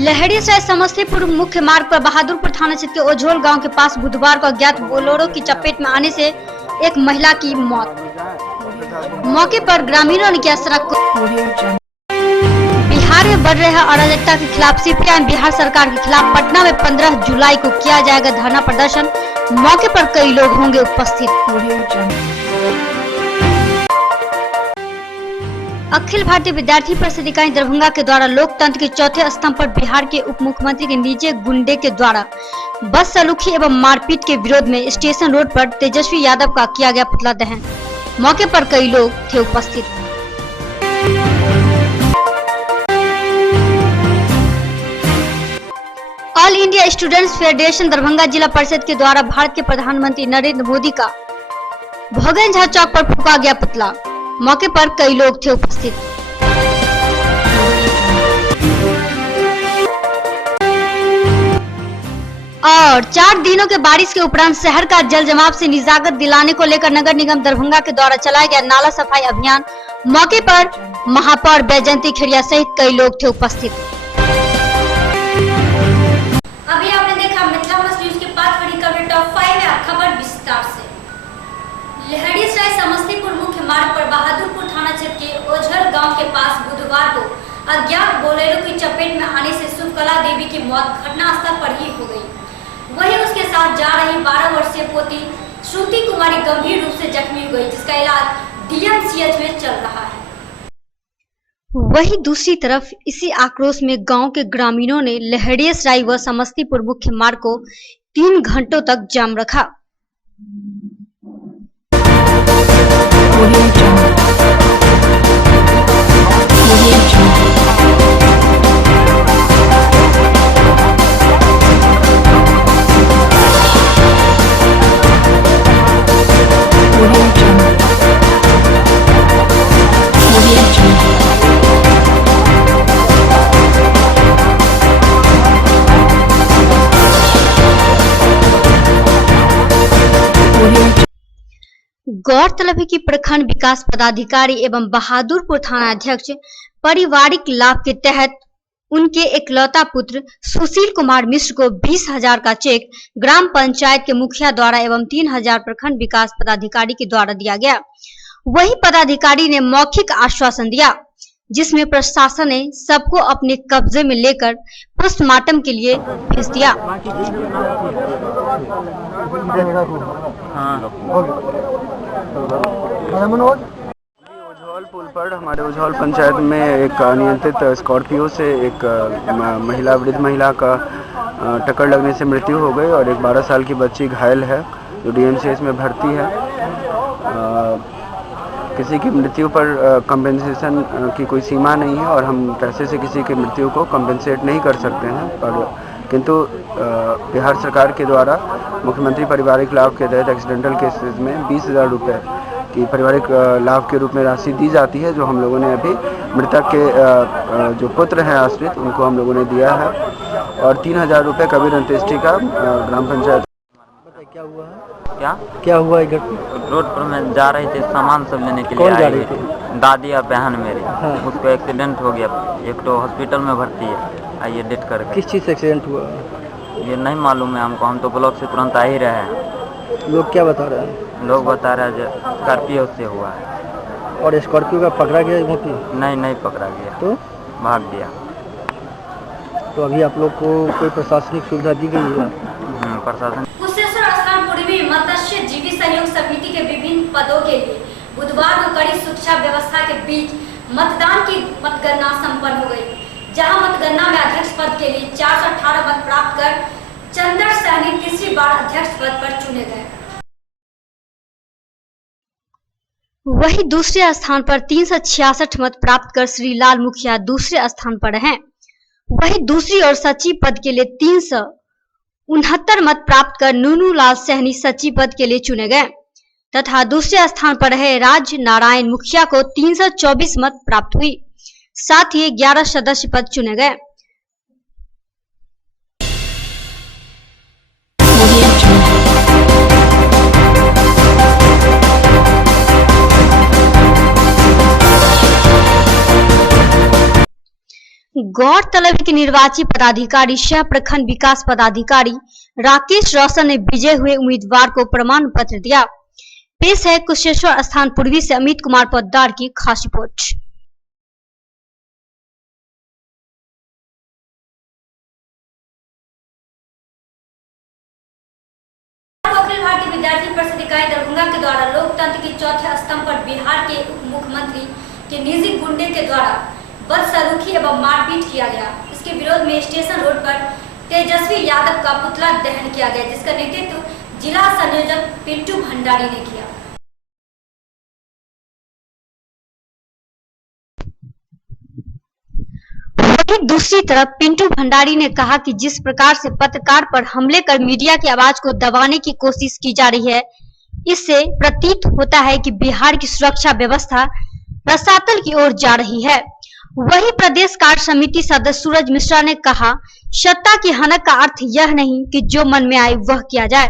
लहरियासराय समस्तीपुर मुख्य मार्ग पर बहादुरपुर थाना क्षेत्र के ओझोल गांव के पास बुधवार को अज्ञात बोलेरो की चपेट में आने से एक महिला की मौत। मौके पर ग्रामीणों ने किया सड़क को। बिहार में बढ़ रहे अराजकता के खिलाफ सीपीआई बिहार सरकार के खिलाफ पटना में 15 जुलाई को किया जाएगा धरना प्रदर्शन। मौके पर कई लोग होंगे उपस्थित। अखिल भारतीय विद्यार्थी परिषद इकाई दरभंगा के द्वारा लोकतंत्र के चौथे स्तंभ पर बिहार के उप मुख्यमंत्री के निजी गुंडे के द्वारा बस सलूखी एवं मारपीट के विरोध में स्टेशन रोड पर तेजस्वी यादव का किया गया पुतला दहन। मौके पर कई लोग थे उपस्थित। All India students federation Darbhanga जिला परिषद के द्वारा भारत के प्रधानमंत्री नरेंद्र मोदी का भोगनझा चौक पर फूंका गया पुतला। मौके पर कई लोग थे उपस्थित। और 4 दिनों के बारिश के उपरांत शहर का जल जमाव से निजात दिलाने को लेकर नगर निगम दरभंगा के द्वारा चलाया गया नाला सफाई अभियान। मौके पर महापौर बैजयंती खेड़िया सहित कई लोग थे उपस्थित। अभी आपने देखा मिथिला प्लस न्यूज के 5 बड़ी खबर टॉप 5 है। खबर विस्तार से। लहरियासराय समस्तीपुर मुख्य मार्ग पर बहादुरपुर थाना क्षेत्र के ओझल गांव के पास बुधवार को अज्ञात बोलेरो की चपेट में आने से शुभकला देवी की मौत घटनास्थल पर ही हो गई। वहीं उसके साथ जा रही 12 वर्षीय पोती श्रुति कुमारी गंभीर रूप से जख्मी हो गई, जिसका इलाज डीएमसीएच में चल रहा है। वहीं दूसरी तरफ इसी आक्रोश में गांव के ग्रामीणों ने लहरियासराय व समस्तीपुर मुख्य मार्ग को 3 घंटों तक जाम रखा। गौरतलब है कि प्रखंड विकास पदाधिकारी एवं बहादुरपुर थाना अध्यक्ष पारिवारिक लाभ के तहत उनके एकलौता पुत्र सुशील कुमार मिश्र को 20,000 का चेक ग्राम पंचायत के मुखिया द्वारा एवं 3,000 प्रखंड विकास पदाधिकारी के द्वारा दिया गया। वही पदाधिकारी ने मौखिक आश्वासन दिया, जिसमें प्रशासन ने सबको अपने कब्जे में लेकर पोस्टमार्टम के लिए भेज दिया। ओझोल पुल पर हमारे ओझोल पंचायत में एक अनियंत्रित स्कॉर्पियो से एक वृद्ध महिला का टक्कर लगने से मृत्यु हो गई और एक 12 साल की बच्ची घायल है जो डीएमसीएच में भर्ती है। किसी की मृत्यु पर कंपेंसेशन की कोई सीमा नहीं है और हम पैसे से किसी की मृत्यु को कंपेंसेट नहीं कर सकते हैं, पर किंतु बिहार सरकार के द्वारा मुख्यमंत्री पारिवारिक लाभ के तहत एक्सीडेंटल केसेस में 20,000 रुपये की पारिवारिक लाभ के रूप में राशि दी जाती है, जो हम लोगों ने अभी मृतक के जो पुत्र हैं आश्रित उनको हम लोगों ने दिया है। और 3,000 रुपये कबीर अंत्येष्टि का ग्राम पंचायत। क्या हुआ है? क्या हुआ है? घर रोड पर मैं जा रही थी सामान सब लेने के लिए। कौन जा रही थी? दादी और बहन मेरी। हाँ। उसको एक्सीडेंट हो गया, एक तो हॉस्पिटल में भर्ती है, आइए डेट करके। किस चीज़ से एक्सीडेंट हुआ? ये नहीं मालूम है हमको, हम तो ब्लॉक से तुरंत आ ही रहे हैं। लोग क्या बता रहे हैं? लोग बता रहे हैं जो स्कॉर्पियो से हुआ है। और स्कॉर्पियो का पकड़ा गया मोती? नहीं पकड़ा गया, तो भाग गया। तो अभी आप लोग को कोई प्रशासनिक सुविधा दी गई है? प्रशासन मत्स्य जीवी सहयोग समिति के विभिन्न पदों के लिए बुधवार को कड़ी सुरक्षा व्यवस्था के बीच मतदान की मतगणना संपन्न हो गई, जहां मतगणना में अध्यक्ष पद के लिए 418 मत प्राप्त कर चंदर सहनी तीसरी बार अध्यक्ष पद पर चुने गए। वही दूसरे स्थान पर 366 मत प्राप्त कर श्रीलाल मुखिया दूसरे स्थान पर हैं। वही दूसरी ओर सचिव पद के लिए 369 मत प्राप्त कर नूनू लाल सहनी सचिव पद के लिए चुने गए तथा दूसरे स्थान पर रहे राज नारायण मुखिया को 324 मत प्राप्त हुई। साथ ही 11 सदस्य पद चुने गए। गौरतलब है कि निर्वाची पदाधिकारी सह प्रखंड विकास पदाधिकारी राकेश रोशन ने विजय हुए उम्मीदवार को प्रमाण पत्र दिया। पेश है कुशेश्वर स्थान पूर्वी से अमित कुमार पोद्दार की खास रिपोर्ट। अखिल भारतीय विद्यार्थी परिषद इकाई दरभंगा के द्वारा लोकतंत्र के चौथे स्तंभ पर बिहार के उप मुख्यमंत्री के निजी गुंडे के द्वारा बदसलूकी एवं मारपीट किया गया। इसके विरोध में स्टेशन रोड पर तेजस्वी यादव का पुतला दहन किया गया, जिसका नेतृत्व जिला संयोजक पिंटू भंडारी ने किया। वहीं दूसरी तरफ पिंटू भंडारी ने कहा कि जिस प्रकार से पत्रकार पर हमले कर मीडिया की आवाज को दबाने की कोशिश की जा रही है, इससे प्रतीत होता है कि बिहार की सुरक्षा व्यवस्था रसातल की ओर जा रही है। वहीं प्रदेश कार्य समिति सदस्य सूरज मिश्रा ने कहा, सत्ता की हनक का अर्थ यह नहीं कि जो मन में आए वह किया जाए।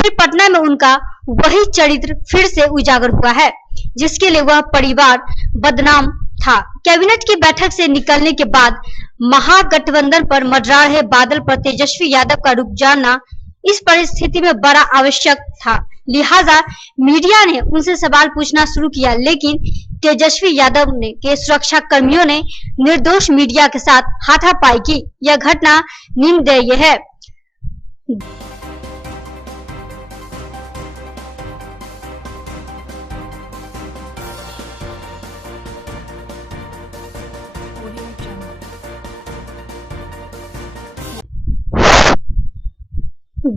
फिर पटना में उनका वही चरित्र फिर से उजागर हुआ है, जिसके लिए वह परिवार बदनाम था। कैबिनेट की बैठक से निकलने के बाद महागठबंधन पर मंडरा रहे बादल पर तेजस्वी यादव का रुक जाना इस परिस्थिति में बड़ा आवश्यक था। लिहाजा मीडिया ने उनसे सवाल पूछना शुरू किया, लेकिन तेजस्वी यादव ने के सुरक्षा कर्मियों ने निर्दोष मीडिया के साथ हाथापाई की। यह घटना निंदनीय है।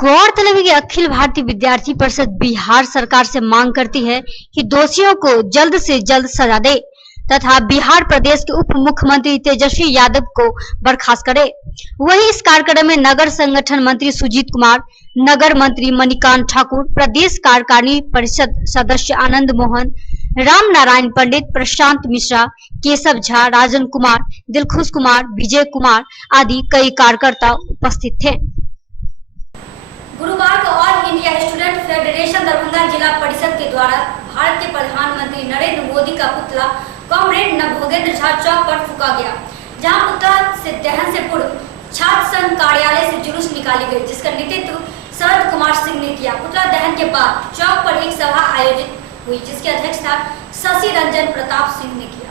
गौरतलब है कि अखिल भारतीय विद्यार्थी परिषद बिहार सरकार से मांग करती है कि दोषियों को जल्द से जल्द सजा दे तथा बिहार प्रदेश के उप मुख्यमंत्री तेजस्वी यादव को बर्खास्त करे। वहीं इस कार्यक्रम में नगर संगठन मंत्री सुजीत कुमार, नगर मंत्री मणिकांत ठाकुर, प्रदेश कार्यकारिणी परिषद सदस्य आनंद मोहन, राम नारायण पंडित, प्रशांत मिश्रा, केशव झा, राजन कुमार, दिलखुश कुमार, विजय कुमार आदि कई कार्यकर्ता उपस्थित थे। गुरुवार को all India student federation Darbhanga जिला परिषद के द्वारा भारत के प्रधानमंत्री नरेंद्र मोदी का पुतला कॉमरेड नभोगेंद्र झा चौक पर फूका गया, जहां पुतला से दहन से पूर्व छात्र संघ कार्यालय से जुलूस निकाली गई, जिसका नेतृत्व शरद कुमार सिंह ने किया। पुतला दहन के बाद चौक पर एक सभा आयोजित हुई, जिसकी अध्यक्षता शशि रंजन प्रताप सिंह ने किया।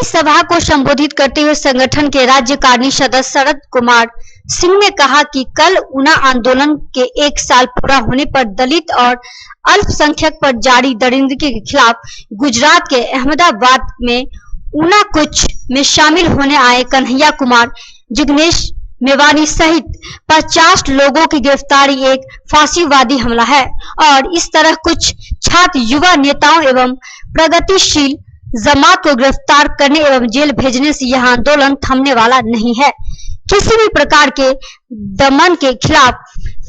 इस सभा को संबोधित करते हुए संगठन के राज्यकारिणी सदस्य शरद कुमार सिंह ने कहा कि कल ऊना आंदोलन के 1 साल पूरा होने पर दलित और अल्पसंख्यक पर जारी दरिंदगी के खिलाफ गुजरात के अहमदाबाद में ऊना कूच में शामिल होने आए कन्हैया कुमार, जिग्नेश मेवानी सहित 50 लोगों की गिरफ्तारी एक फांसीवादी हमला है और इस तरह कुछ छात्र युवा नेताओं एवं प्रगतिशील जमात को गिरफ्तार करने एवं जेल भेजने से यह आंदोलन थमने वाला नहीं है। किसी भी प्रकार के दमन के खिलाफ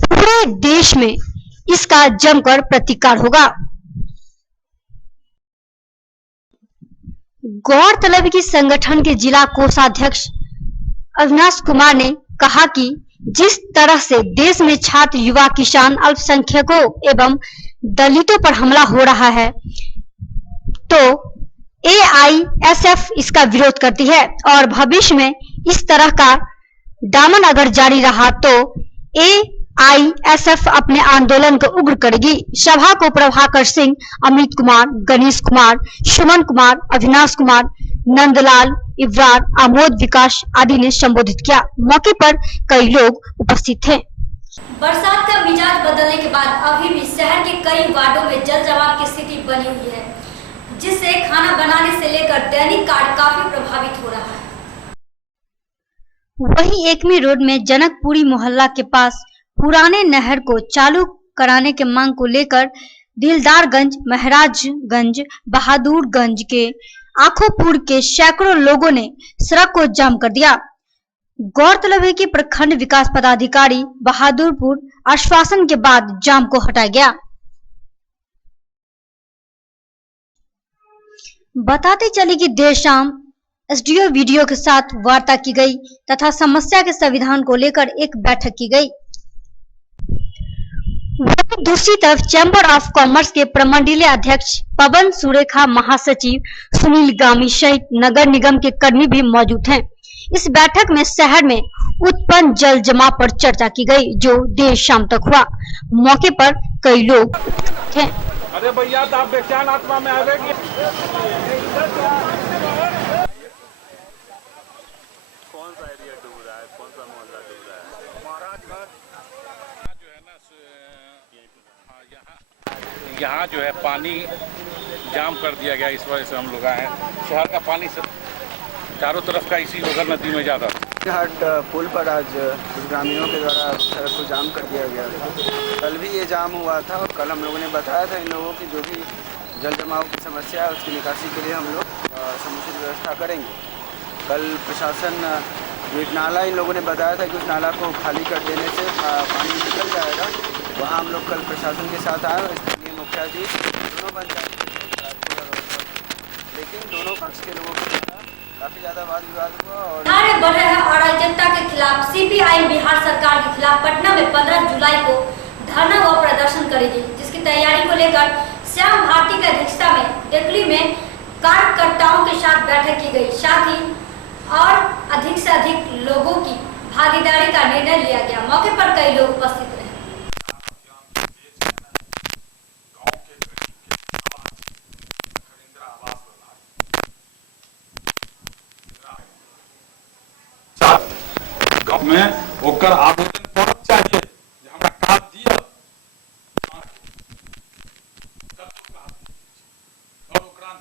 पूरे देश में इसका जमकर प्रतिकार होगा। गौरतलब की संगठन के जिला कोषाध्यक्ष अविनाश कुमार ने कहा कि जिस तरह से देश में छात्र, युवा, किसान, अल्पसंख्यकों एवं दलितों पर हमला हो रहा है, तो AISF इसका विरोध करती है और भविष्य में इस तरह का दामन अगर जारी रहा तो AISF अपने आंदोलन को उग्र करेगी। सभा को प्रभाकर सिंह, अमित कुमार, गणेश कुमार, सुमन कुमार, अविनाश कुमार, नंदलाल, इब्रार, आमोद विकास आदि ने संबोधित किया। मौके पर कई लोग उपस्थित थे। बरसात का मिजाज बदलने के बाद अभी भी शहर के कई वार्डों में जल जमाव की स्थिति बनी हुई है, जिससे खाना बनाने से लेकर दैनिक कार्य काफी प्रभावित हो रहा है। वहीं एकमी रोड में जनकपुरी मोहल्ला के पास पुराने नहर को चालू कराने के मांग को लेकर दिलदारगंज, महाराजगंज, बहादुरगंज के आखोपुर के सैकड़ों लोगों ने सड़क को जाम कर दिया। गौरतलब है कि प्रखंड विकास पदाधिकारी बहादुरपुर आश्वासन के बाद जाम को हटाया गया। बताते चले कि देर शाम SDO वीडियो के साथ वार्ता की गई तथा समस्या के समाधान को लेकर एक बैठक की गई। वहीं दूसरी तरफ चैम्बर ऑफ कॉमर्स के प्रमंडलीय अध्यक्ष पवन सुरेखा, महासचिव सुनील गामी सहित नगर निगम के कर्मी भी मौजूद हैं। इस बैठक में शहर में उत्पन्न जल जमाव पर चर्चा की गई, जो देर शाम तक हुआ। मौके पर कई लोग थे। अरे भैया, तो आप बेचान आत्मा में आवेगी। कौन सा एरिया डूब रहा है, कौन सा मोहल्ला डूब रहा है? महाराजगंज जो है ना, यहाँ जो है पानी जाम कर दिया गया। इस वजह से हम लोग आए हैं। शहर का पानी से चारों तरफ का इसी होकर नदी में ज़्यादा। घाट पुल पर आज कुछ ग्रामीणों के द्वारा सड़क को जाम कर दिया गया था। कल भी ये जाम हुआ था और कल हम लोगों ने बताया था इन लोगों की जो भी जल जमाव की समस्या है उसकी निकासी के लिए हम लोग समुचित व्यवस्था करेंगे। कल प्रशासन जो एक नाला इन लोगों ने बताया था कि उस नाला को खाली कर देने से पानी निकल जाएगा। वहाँ हम लोग कल प्रशासन के साथ आए, स्थानीय मुखियाधीश, दोनों पंचायत, लेकिन दोनों पक्ष के लोगों के द्वारा काफी ज्यादा वाद विवाद हुआ। और बिहार बढ़ रहे अराजकता के खिलाफ सीपीआई बिहार सरकार के खिलाफ पटना में 15 जुलाई को धरना व प्रदर्शन करेगी, जिसकी तैयारी को लेकर श्याम भारती की अध्यक्षता में दिल्ली में कार्यकर्ताओं के साथ बैठक की गई। साथ ही और अधिक से अधिक लोगों की भागीदारी का निर्णय लिया गया। मौके पर कई लोग उपस्थित रहे। में ओकर आवेदन पर चाहिए जे हमरा काज दिया और ओकरा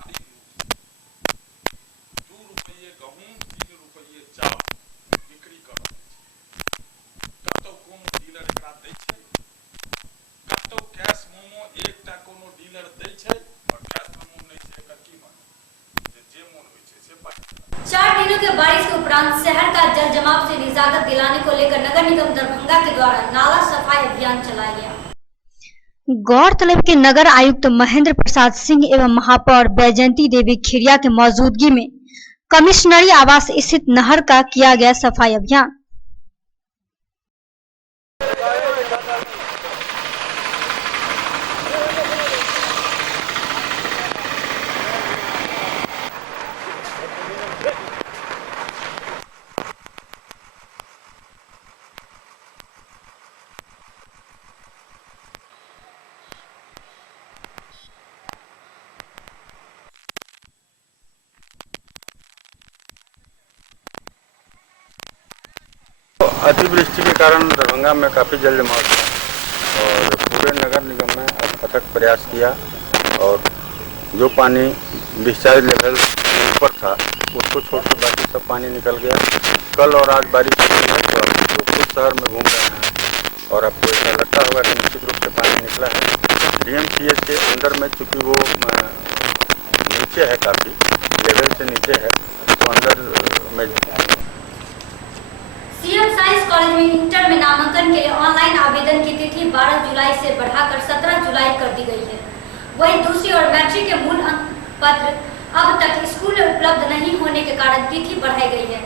2 रुपये गहूम 3 रुपये चावल बिक्री कर कतौ कोनो डीलर एकरा दै छै, कतौ कैश मोमो एकटा कोनो डीलर दै छै और कैश मोमो नै छै। एकर की माने जे मोन होइ छै से पाइ। 4 दिनों के बारिश के उपरांत शहर का जल जमाव से निजात दिलाने को लेकर नगर निगम दरभंगा के द्वारा नाला सफाई अभियान चलाया गया। गौरतलब के नगर आयुक्त महेंद्र प्रसाद सिंह एवं महापौर बैजयंती देवी खिरिया के मौजूदगी में कमिश्नरी आवास स्थित नहर का किया गया सफाई अभियान। अतिवृष्टि के कारण दरभंगा में काफ़ी जल जमाव था और पूरे नगर निगम में अथक प्रयास किया और जो पानी डिस्चार्ज लेवल ऊपर था उसको छोड़कर बाकी सब पानी निकल गया। कल और आज बारिश हुई है तो खुद शहर में घूम रहे हैं और आपको ऐसा लगता होगा कि निश्चित रूप से पानी निकला है। डीएमसीएच के अंदर में चूँकि वो नीचे है, काफ़ी लेवल से नीचे है, तो अंदर में सीएम साइंस कॉलेज में इंटर में नामांकन के लिए ऑनलाइन आवेदन की तिथि 12 जुलाई से बढ़ाकर 17 जुलाई कर दी गई है। वहीं दूसरी ओर मैट्रिक के मूल अंक पत्र अब तक स्कूल में उपलब्ध नहीं होने के कारण तिथि बढ़ाई गई है।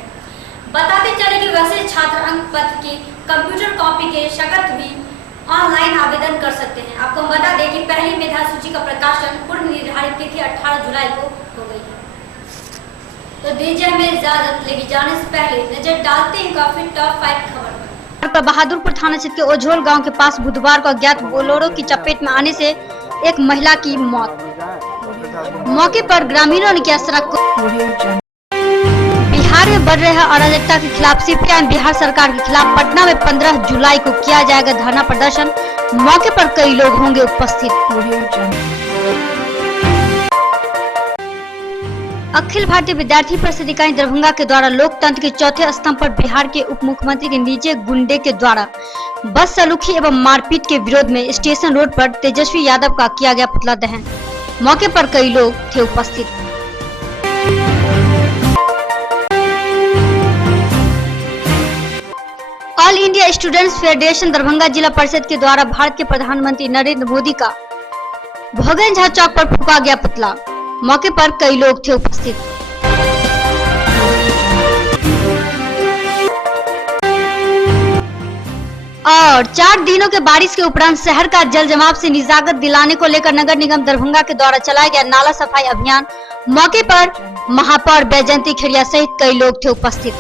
बताते चले कि वैसे छात्र अंक पत्र की कंप्यूटर कॉपी के शकत भी ऑनलाइन आवेदन कर सकते हैं। आपको हम बता दें कि पहली मेधा सूची का प्रकाशन पूर्व निर्धारित तिथि 18 जुलाई को हो गई है। तो दीजिए हमें इजाजत, लेकिन जाने से पहले नजर डालते हैं काफी टॉप 5 खबर पर। बहादुरपुर थाना क्षेत्र के ओझोल गांव के पास बुधवार को अज्ञात बोलेरो की चपेट में आने से एक महिला की मौत। मौके पर ग्रामीणों ने किया सड़क को। बिहार में बढ़ रहे अराजकता के खिलाफ सीपीआई बिहार सरकार के खिलाफ पटना में 15 जुलाई को किया जाएगा धरना प्रदर्शन। मौके पर कई लोग होंगे उपस्थित। अखिल भारतीय विद्यार्थी परिषद इकाई दरभंगा के द्वारा लोकतंत्र के चौथे स्तंभ पर बिहार के उप मुख्यमंत्री के नीचे गुंडे के द्वारा बस सलूखी एवं मारपीट के विरोध में स्टेशन रोड पर तेजस्वी यादव का किया गया पुतला दहन। मौके पर कई लोग थे उपस्थित। All India students federation Darbhanga जिला परिषद के द्वारा भारत के प्रधानमंत्री नरेंद्र मोदी का भोगन झा चौक पर फूंका गया पुतला। मौके पर कई लोग थे उपस्थित। और 4 दिनों के बारिश के उपरांत शहर का जल जमाव से निजात दिलाने को लेकर नगर निगम दरभंगा के द्वारा चलाया गया नाला सफाई अभियान। मौके पर महापौर बैजयंती खेड़िया सहित कई लोग थे उपस्थित।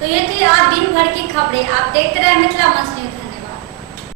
तो ये थी आज दिन भर की खबरें। आप देखते रहे मिथिला मंच न्यूज।